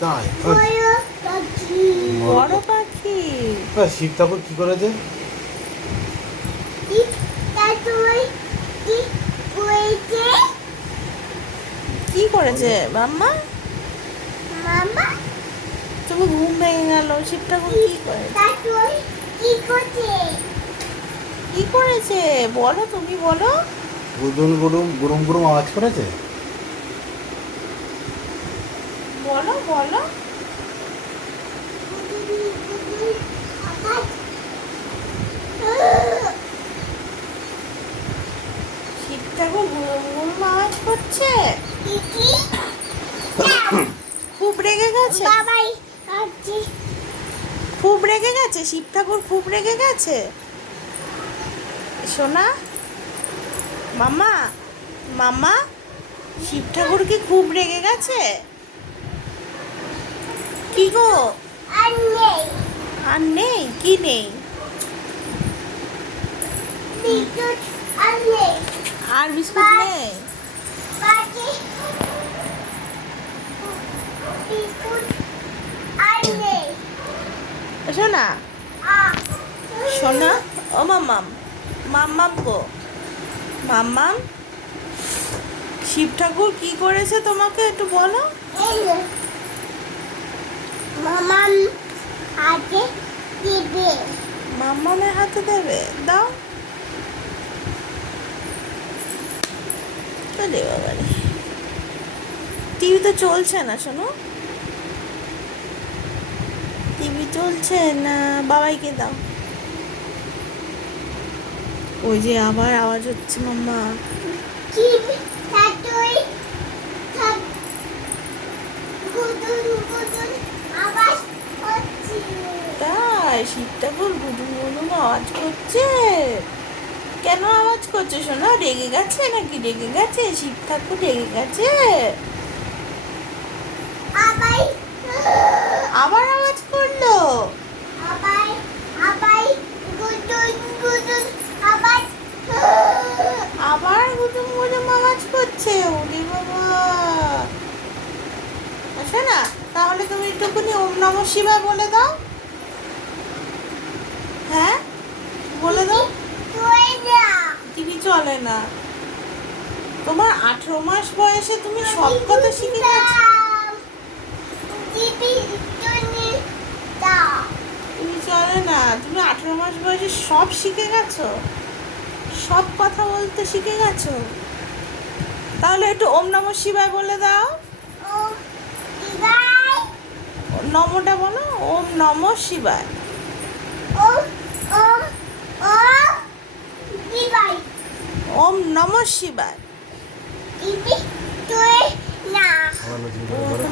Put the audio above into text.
তাই বড় পাখি। শিব ঠাকুর কি করেছে? কি করেছে মাম্মা? মামা তুমি ঘুম ভেঙে গেল, শিব ঠাকুর কি করেছে? কি করছে? কি করেছে বলো, তুমি বলো। গুদুম গুদুম গুরুম গুরুম আওয়াজ করেছে। বলো বলো। শিব ঠাকুর গুরুম গুরুম আওয়াজ করছে। খুব রেগে গেছে, বাবাই আছে খুব রেগে গেছে শিব ঠাকুর, খুব রেগে গেছে। সোনা মামা, মামা শিব ঠাকুর কি খুব রেগে গেছে? কি গো? আর নেই আর নেই? কি নেই? বিদ্যুৎ আর নেই আর বিস্কুট নেই? বাকি বিদ্যুৎ আর নেই সোনা, আ সোনা, ও মাম্মাম, মাম্মাম গো, মাম্মাম শিব ঠাকুর কি করেছে তোমাকে একটু বলো। এই নে। মামাম আগে দিবে মাম্মামের হাতে দেবে, দাও। আরে বাবা রে, টিভি তো চলছে না শোনো, টিভি চলছে না, বাবাইকে দাও। ওই যে আবার আওয়াজ হচ্ছে মাম্মা। কি তাতই সব গুদুন গুদুন আওয়াজ হচ্ছে তাই শিব ঠাকুর গুদুম গুদুম আওয়াজ করছে? কেন আওয়াজ করছে শোনা? রেগে গেছে নাকি? রেগে গেছে শিব ঠাকুর, রেগে গেছে? আবাই আবার আওয়াজ করলো? আবাই আবাই গুদুন গুদুন আওয়াজ আবার গুদুম গুদুম আওয়াজ করছে? ওরে বাবা, আসো না, তাহলে তুমি একটুখানি ওম নমঃ শিবায় বলে দাও। হ্যাঁ বলে দাও। তুই না টিভি চলে না। তোমার 18 মাস বয়সে তুমি সব কথা শিখে গেছো। দিবি তুমি দাও টিভি চলে না, তুমি 18 মাস বয়সে সব শিখে গেছো, সব কথা বলতে শিখে গেছো। তাহলে একটু ওম নমঃ শিবায় বলে দাও। ও দিবাই নমটা বলো, ওম নমঃ শিবায়। ও ও ও দিবাই ওম নমঃ শিবায়। দিবি তুই না আমার নতুন করে